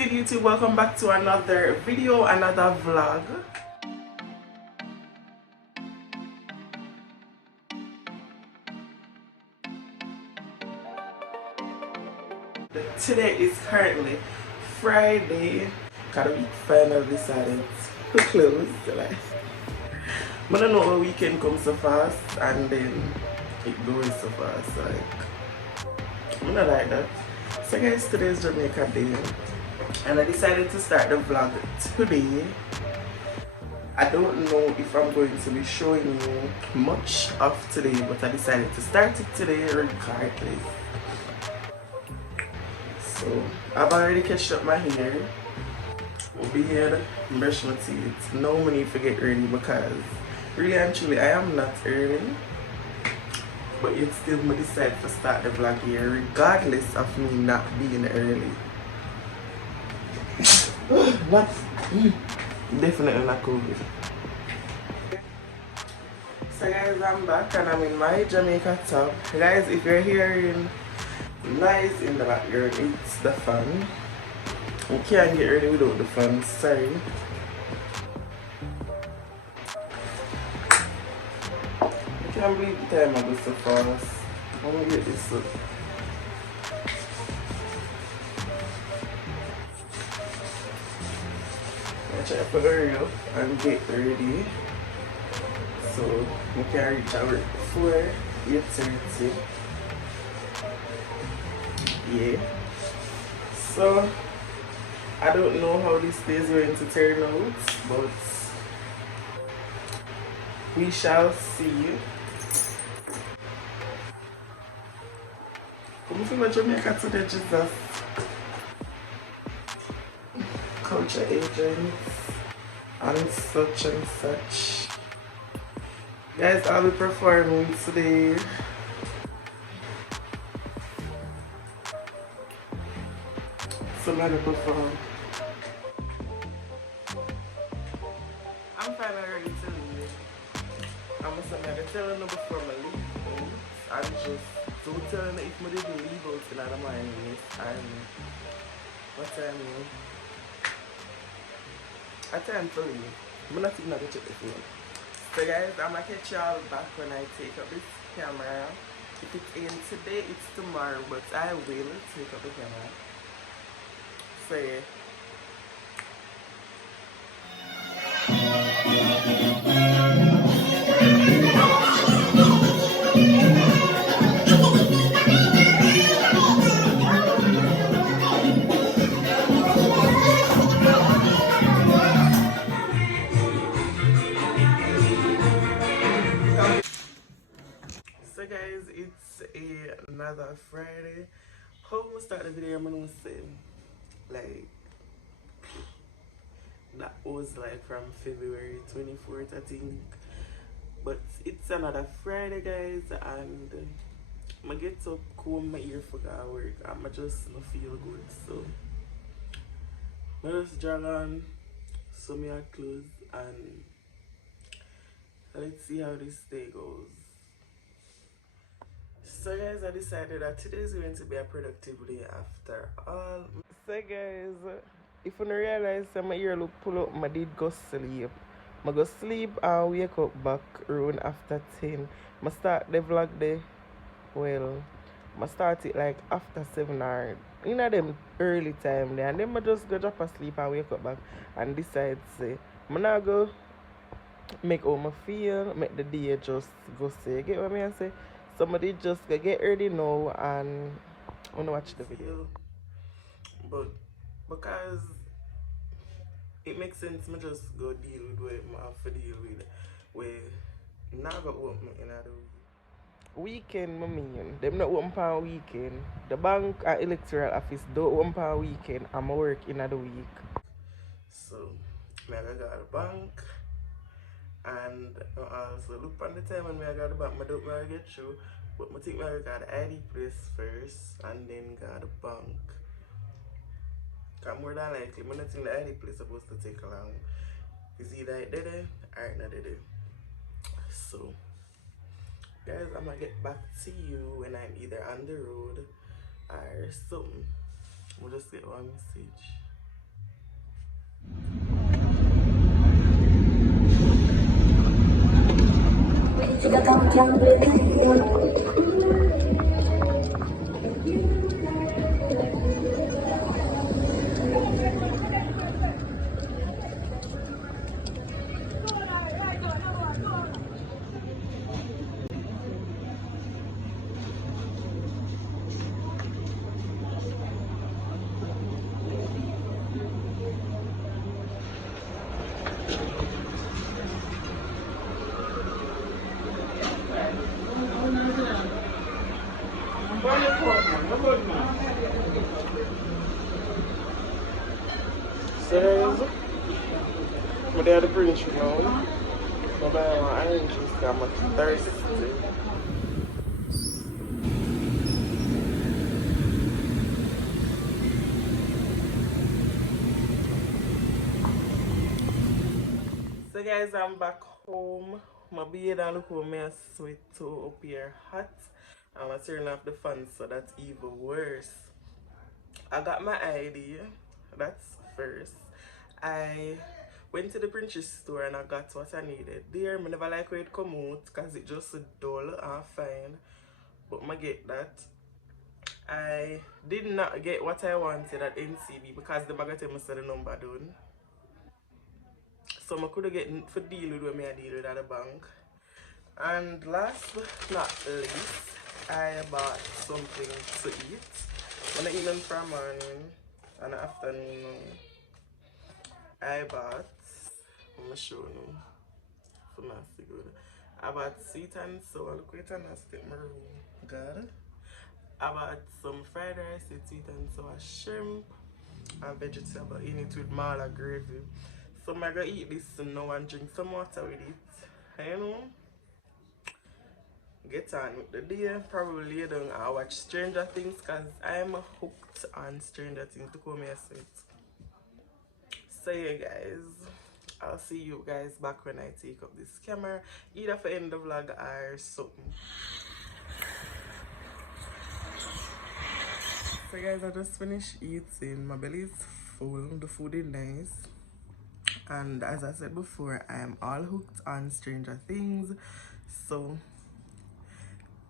good, YouTube? Welcome back to another video, another vlog. Today is currently Friday. Gotta be finally decided to close. Like, I don't know how weekend comes so fast and then it goes so fast. Like, I'm not like that. So guys, today is Jamaica Day and I decided to start the vlog today. I don't know if I'm going to be showing you much of today, but I decided to start it today regardless. So I've already catched up my hair, beard, brush my teeth. Now I need to get ready because really and truly I am not early, but yet still I decide to start the vlog here regardless of me not being early. What? Definitely not COVID. So guys, I'm back and I'm in my Jamaica top. Guys, if you're hearing noise in the background, it's the fan. We can't get ready without the fan, sorry. I can't believe the time I go so fast. I'm gonna get this up. I try to hurry up and get ready so we can reach our work before 8:30. Yeah. So I don't know how this day is going to turn out, but we shall see. Come from Jamaica today, Jesus. Culture agents and such. Guys, I'll be performing today. Somebody perform. I'm finally ready to leave. I'm gonna tell you before I leave out. And just don't tell you if I didn't leave out in the morning. And what time is it? I time to leave. I'm not even gonna check the phone. So guys, I'm gonna catch y'all back when I take up this camera. If it's in today, it's tomorrow, but I will take up the camera. So yeah. So guys, it's another Friday. How we start the video? I'm gonna say like that was like from February 24th, I think. But it's another Friday, guys, and I get to comb my ear for work. I'm just not feel good, so I just drag on some of clothes and let's see how this day goes. So guys, I decided that today is going to be a productive day after all. So guys, if you don't realize that my ear look pull up, I did go sleep. I go sleep and wake up back around after 10. I start the vlog there. Well, I start it like after 7 or in them early time there, and then I just go drop asleep and wake up back and decide say I'm not go make how I feel, make the day just go say. Get what I say? Somebody just go get ready now and wanna watch the video. But because it makes sense, I just go deal with what I have to deal with. Where now go open in the weekend, I mean. Them not open for weekend. The bank and electoral office don't open for weekend. I'm work in the week. So, I go to the bank and also look on the time when I go to the bank, I don't want to get through. But I think I go to the ID place first and then go to the bank. Because more than likely, I don't think the ID place is supposed to take long. It's either it did it or it not did it. So, guys, I'm gonna get back to you when I'm either on the road or something. We'll just get one message. So guys, my dad brings you now. But I ain't just I'm thirsty. So guys, I'm back home. My beard and look how me a sweat too up here hot. I'm turning off the fan so that's even worse. I got my ID. That's first. I went to the Princess store and I got what I needed. There, I never like where it come out because it just dull and fine. But I get that. I did not get what I wanted at NCB because the bag tell me the number done. So I could get for deal with when I deal with at the bank. And last but not least, I bought something to eat. When I eat them for morning and afternoon, I bought, I'm going to show you, for nasty good. I bought sweet and sour, look at it and stick my room. Good. I bought some fried rice with sweet and sour shrimp and vegetable in it with mala gravy. So I'm going to eat this now and drink some water with it. You know? Get on with the day. Probably lay down and watch Stranger Things because I'm hooked on Stranger Things to come here. So yeah guys, I'll see you guys back when I take up this camera, either for end the vlog or something. So guys, I just finished eating. My belly is full, the food is nice, and as I said before, I am all hooked on Stranger Things. So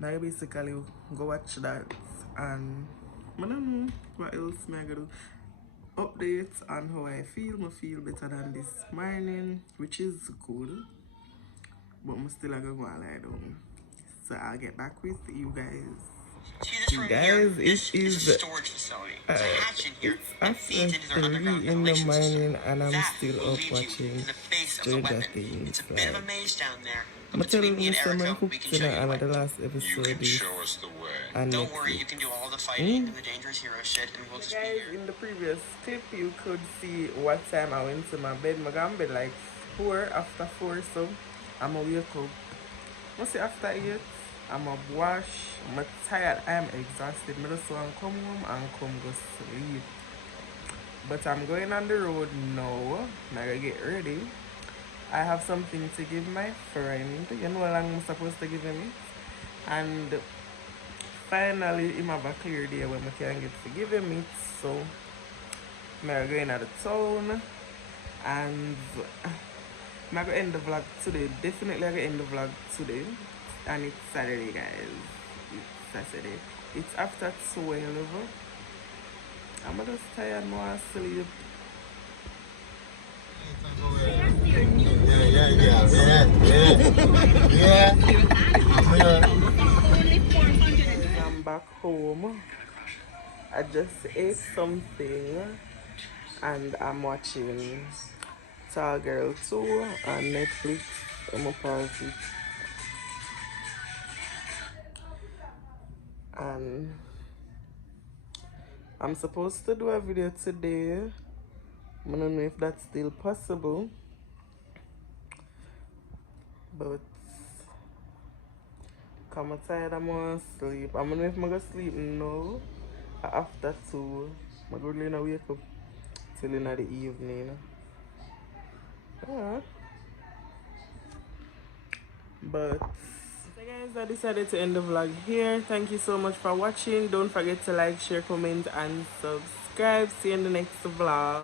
now I basically go watch that, and I don't know what else I'm gonna do. Updates on how I feel better than this morning, which is good, but I'm still gonna go and lie down. So I'll get back with you guys. Guys, it is a storage facility. It's a hatch in here that feeds into their underground ventilation system. And I'm still up watching Stranger Things. It's a bit of a maze down there. I'm telling you, someone cooked in the last episode. And don't worry, you can do all the fighting and the dangerous hero shit, and we'll just be here. In the previous clip, you could see what time I went to my bed. I'm going to bed like 4 after 4, so I'm going to wake up. I say after 8. I'm a wash, I'm tired, I'm exhausted. I just want to come home and come go sleep. But I'm going on the road now. I'm going to get ready. I have something to give my friend. You know how long I'm supposed to give him it? And finally, I'm have a clear day when I can get to give him it. So, I'm going out of town. And I'm going to end the vlog today. Definitely I'm going to end the vlog today. And it's Saturday, guys. It's Saturday. It's after 12. I'm just tired, I want to sleep. I'm back home. I just ate something and I'm watching Tall Girl 2 on Netflix. I'm gonna pause it. And I'm supposed to do a video today. I don't know if that's still possible, but I'm tired, I'm gonna sleep. I don't know if I'm gonna sleep now or after 2. I'm gonna wake up till in the evening. Yeah. But so guys, I decided to end the vlog here. Thank you so much for watching. Don't forget to like, share, comment and subscribe. See you in the next vlog.